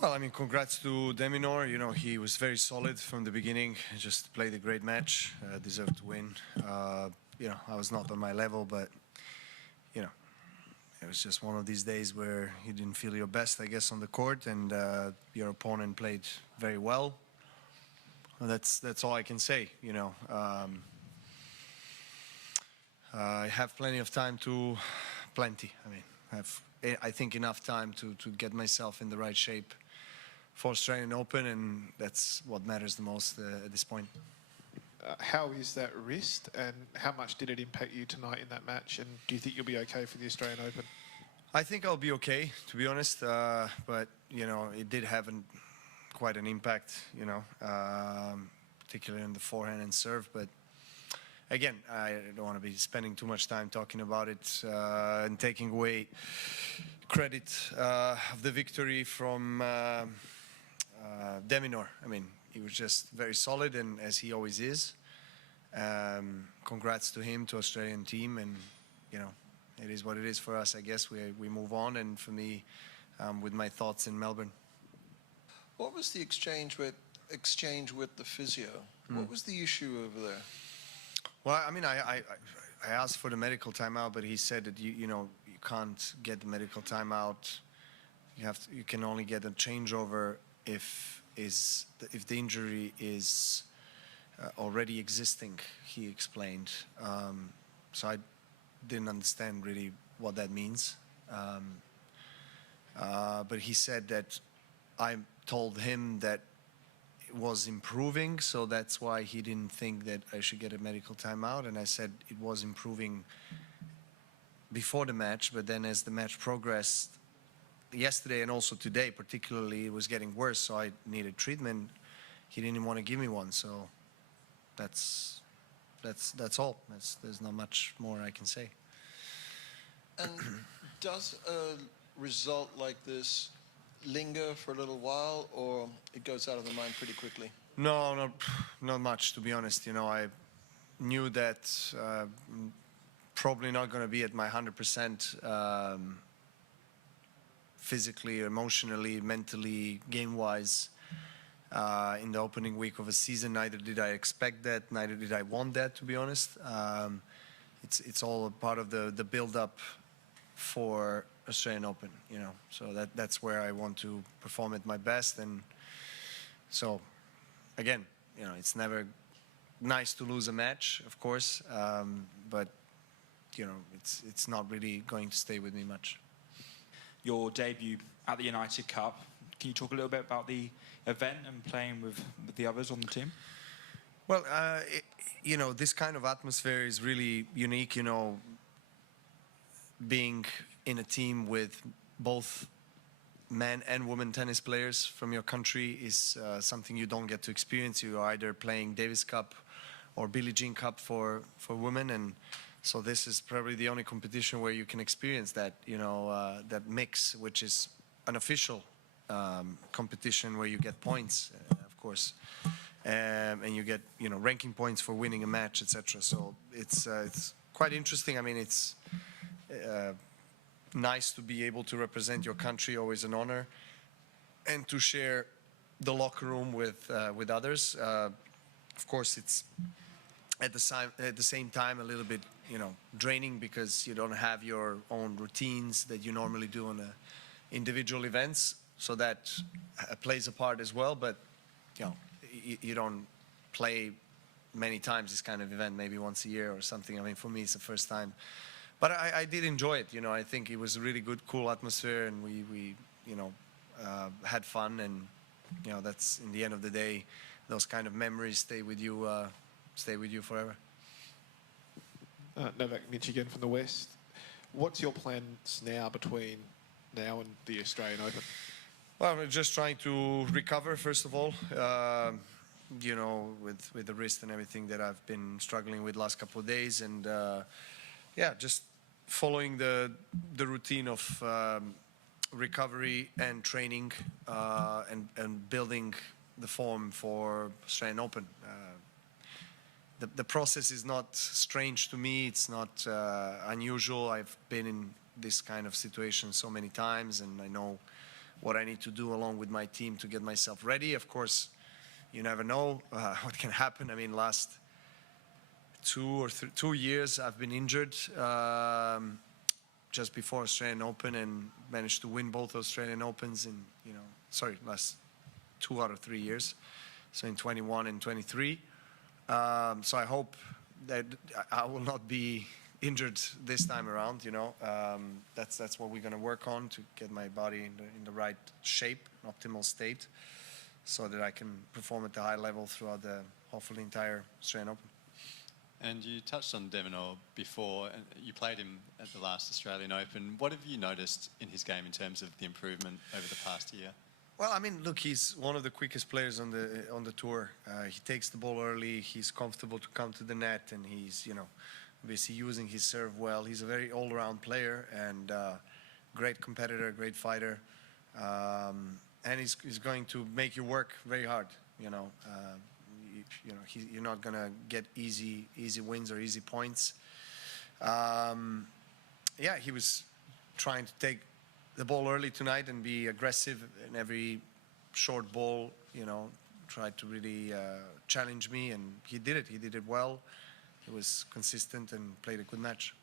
Well, I mean, congrats to De Minaur. You know, he was very solid from the beginning. Just played a great match, deserved to win. You know, I was not on my level, but, you know, it was just one of these days where you didn't feel your best, I guess, on the court, and your opponent played very well. Well, that's all I can say, you know. I have plenty of time I think enough time to get myself in the right shape for Australian Open, and that's what matters the most at this point. How is that wrist, and how much did it impact you tonight in that match, and do you think you'll be okay for the Australian Open? I think I'll be okay, to be honest, but, you know, it did have quite an impact, you know, particularly on the forehand and serve, but again, I don't want to be spending too much time talking about it and taking away credit of the victory from De Minaur. I mean, he was just very solid, and as he always is. Congrats to him, to Australian team, and you know, it is what it is for us. I guess we move on, and for me, with my thoughts in Melbourne. What was the exchange with the physio? What was the issue over there? Well, I mean, I asked for the medical timeout, but he said that you know, you can't get the medical timeout. You can only get a changeover if the injury is already existing. He explained. So I didn't understand really what that means. But he said that I told him that it was improving, so that's why he didn't think that I should get a medical timeout. And I said it was improving before the match, but then as the match progressed, yesterday and also today particularly, it was getting worse, so I needed treatment. He didn't want to give me one, so that's all. There's not much more I can say. And does a result like this linger for a little while, or it goes out of the mind pretty quickly? No, not much, to be honest. You know, I knew that probably not going to be at my 100% physically, emotionally, mentally, game-wise in the opening week of a season. Neither did I expect that, neither did I want that, to be honest. It's all a part of the build-up for Australian Open, you know, so that's where I want to perform at my best. And so again, you know, it's never nice to lose a match, of course, but you know, it's not really going to stay with me much. Your debut at the United Cup, can you talk a little bit about the event and playing with the others on the team? Well, you know, this kind of atmosphere is really unique, you know, being in a team with both men and women tennis players from your country is something you don't get to experience. You are either playing Davis Cup or Billie Jean Cup for women, and so this is probably the only competition where you can experience that, you know, that mix, which is an official competition where you get points, of course, and you get, you know, ranking points for winning a match, etc. So it's quite interesting. I mean, it's nice to be able to represent your country, always an honor, and to share the locker room with others. Of course, it's at the same time a little bit, you know, draining because you don't have your own routines that you normally do on individual events. So that plays a part as well. But you know, you don't play many times this kind of event, maybe once a year or something. I mean, for me, it's the first time. But I did enjoy it, you know. I think it was a really good, cool atmosphere, and we you know, had fun, and you know, that's in the end of the day, those kind of memories stay with you forever. Novak, Mitch again from the West. What's your plans now between now and the Australian Open? Well, we're just trying to recover, first of all. You know, with the wrist and everything that I've been struggling with last couple of days, and yeah, just following the routine of recovery and training and building the form for Australian Open. The process is not strange to me. It's not unusual. I've been in this kind of situation so many times, and I know what I need to do along with my team to get myself ready. Of course, you never know what can happen. I mean, last 2 years I've been injured just before Australian Open, and managed to win both Australian Opens in, last 2 out of 3 years. So in 21 and 23. So I hope that I will not be injured this time around. That's what we're going to work on, to get my body in the right shape, optimal state, so that I can perform at the high level throughout the hopefully entire Australian Open. And you touched on De Minaur before, and you played him at the last Australian Open. What have you noticed in his game in terms of the improvement over the past year? Well, I mean, look, he's one of the quickest players on the tour. He takes the ball early. He's comfortable to come to the net, and he's, obviously using his serve well. He's a very all-around player and great competitor, great fighter, and he's going to make you work very hard. You're not gonna get easy wins or easy points. He was trying to take the ball early tonight and be aggressive in every short ball. Tried to really challenge me, and he did it. He did it well. He was consistent and played a good match.